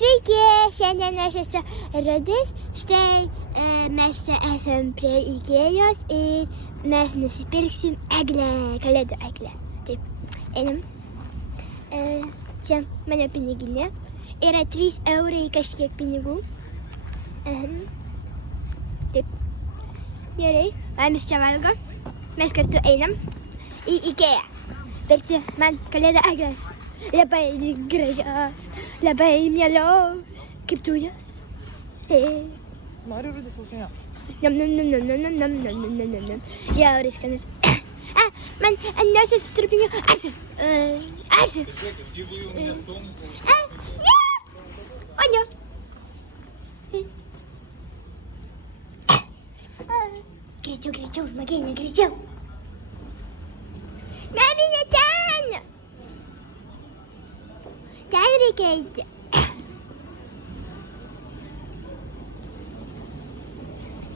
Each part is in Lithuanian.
Sveiki, šiandien aš esu Rudis. Štai mes esam prie Ikėjos ir mes nusipirksim eglę, kalėdų eglę. Taip, einam. Čia mano piniginė. Yra 3 eurai kažkiek pinigų. Taip. Gerai, Laimis čia valgo. Mes kartu einam į Ikėją. Pirkti man kalėdų eglės. Labai gražios, labai mielos, kaip tu jos. Noriu Rudis sausainio. Žiauriai skanus. Man nosies trupinių. Ačiū. Ačiū. Ne. O ne. Greičiau, greičiau, žmogėnė, greičiau. Mami, ne ten. Ten reikia eiti.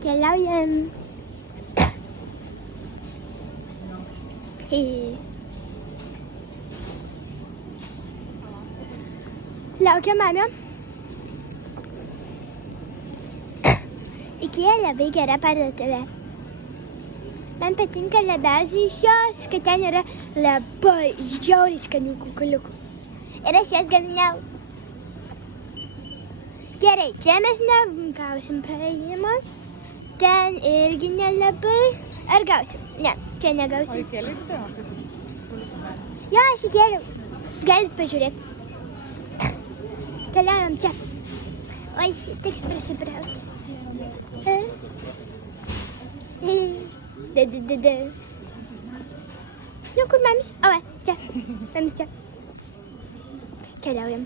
Keliaujam. Laukiam mamio. Ikea labai gera parduotuvė. Man patinka labiausiai iš jos, kad ten yra labai žiauriai skanių kukuliukų. Ir aš jas gaminau. Gerai, čia mes negausim praėjimo. Ten irgi nelabai. Ar gausim? Ne, čia negausim. O įkėlė tai? Jo, aš įkėliau. Galit pažiūrėti. Keliaujam čia. Oi, tiks prisibrauti. Nu, kur mamis? O, va, čia. Mamis čia. Keliaujam.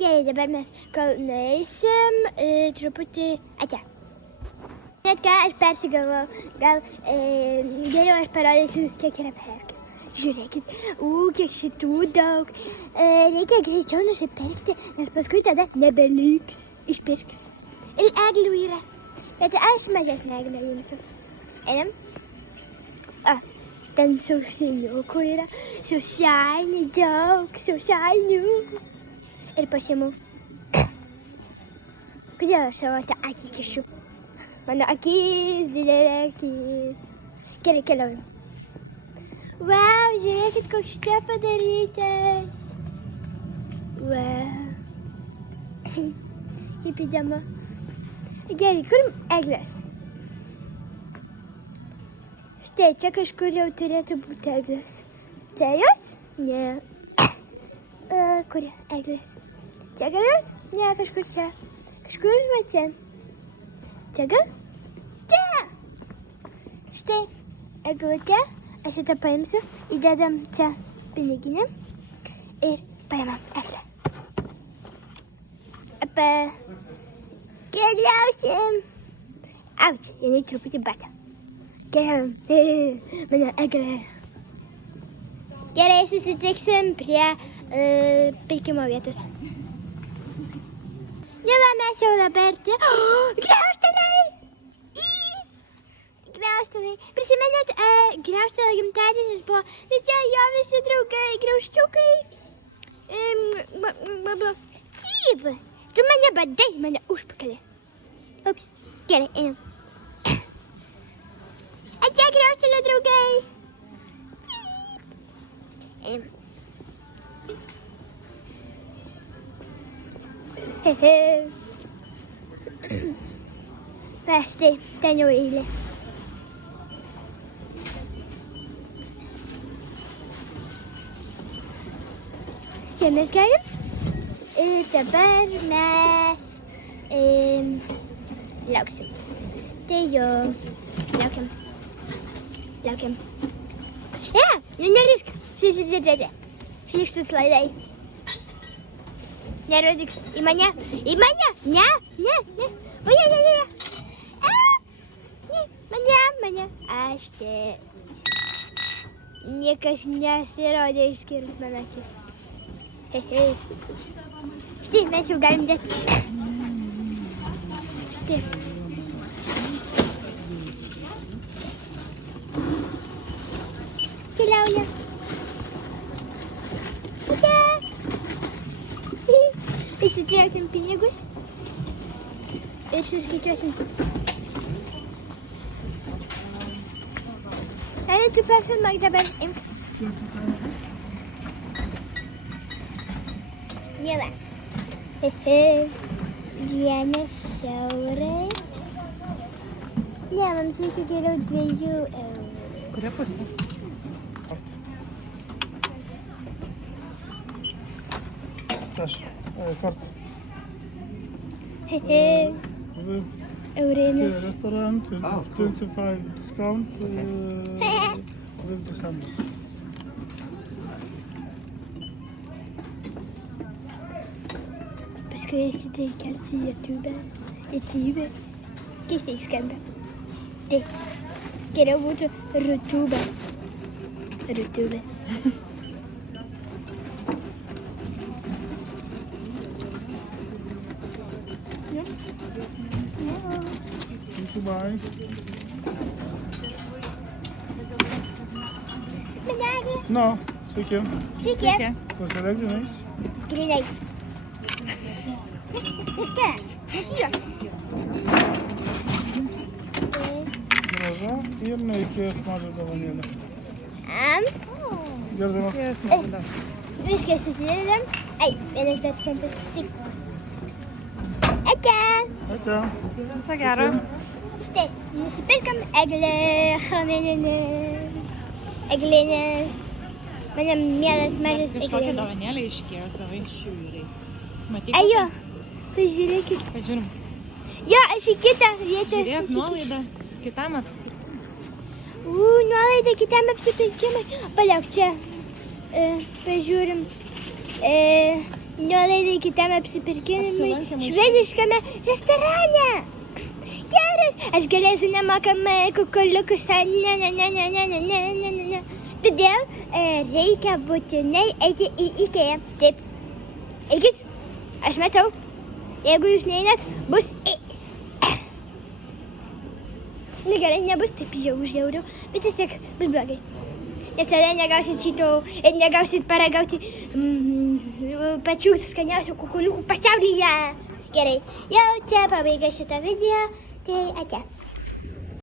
Gerai, dabar mes kol nueisim truputį atė. Net ką aš persigalvojau, gal geriau aš parodysiu, kiek yra prekių. Žiūrėkit, kiek šitų daug. Reikia greičiau nusipirkti, nes paskui tada nebeliks. Išpirks. Ir eglių yra. Bet aš mažesnę eglę imsiu. Einam. Ten sausainiukų yra. Sausainių daug. Sausainių. Ir pasiimu. Kodėl aš savo tą akį kišu? Mano akis, didelė akis. Gerai, keliaujam. Vau, žiūrėkit, koks čia padarytas. Vau. Kaip įdomu. Gerai, kur eglės? Štai, čia kažkur jau turėtų būti eglės. Čia jos? Ne. Kur eglės? Čia gal jos? Ne, kažkur čia. Kažkur va čia. Čia gal? Čia! Štai, eglutė. Aš šitą paimsiu, įdedam čia piniginę ir paimam eglę. Keliausim. Auč, jinai truputį bata. Keliaujam. Mano eglė. Gerai, susitiksim prie pirkimo vietos. Ne, va, mes jau dabar arti. Graužtaliai! Graužtaliai. Prisimenat, graužtalio gimtadienis buvo. Tai čia jo visi draugai, graužčiukai. Cyp! Tu mane badai, mane užpakalį. Ups, gerai, einam. Ačiū, graužtalio draugai. Einam. Va, štai, ten jau eilės. Čia mes galim. Ir dabar mes lauksim. Tai jo, laukiam. Laukiam. Nelisk. Šlykštus laidai. Nerodyk. Į mane. Į mane. Ne. Oi. Mane. Aš čia. Niekas nesirodė išskyrus man akis. Štai, mes jau galim dėti. Štai. Keliauja. Susidėkim pinigus ir suskaičiuosim. Eina, tu perfilmak dabar. Imk. Nėra. Vienas euras. Ne, mums reikia geriau 2 eurų. Kuria pusė? Też, kartę. Eurinis. Restaurant, 25 discount with December. Paskui esi kelsi YouTube. YouTube. Keistai skamba. Tai geriau būtų Rutubas. Rutubas. Goodbye. Managi. No, sveiki. Sveiki. Pažiūrėk, žinais. Grinais. Ką? Nesijuok. Graža ir nereikės mažą dovanėlę. Gerdamas. Viską susidedam. Ai, vienas dar centas. Taip. Ate. Ate. Viso gero. Štai, nusipirkam eglę chameninę. Eglinės. Mane mielas mažas Kažkokią eglinės. dovanėlę iškėsdavai šiūriai. Matyk? Ajo, pažiūrėkit. Pažiūrim. Jo, aš į kitą vietą. Žiūrėk, nuolaidą. Kitam Nuolaida kitam apsipirkimui. Paliauk čia. Pažiūrim. Nuolaida kitam apsipirkimui. Apsilankymui. Švediškame restorane. Geras. Aš galėsiu nemokamai kukoliukus. Ne. Todėl reikia būtinai eiti į Ikea. Taip. Eikit. Aš matau. Jeigu jūs neinat, bus Nu gerai, nebus taip žiauriau, bet vis tiek bus blogai. Nes tada negausit šito ir negausit paragauti pačių skaniausių kukuliukų pasaulyje. Gerai, jau čia pabaiga šitą video, tai ate.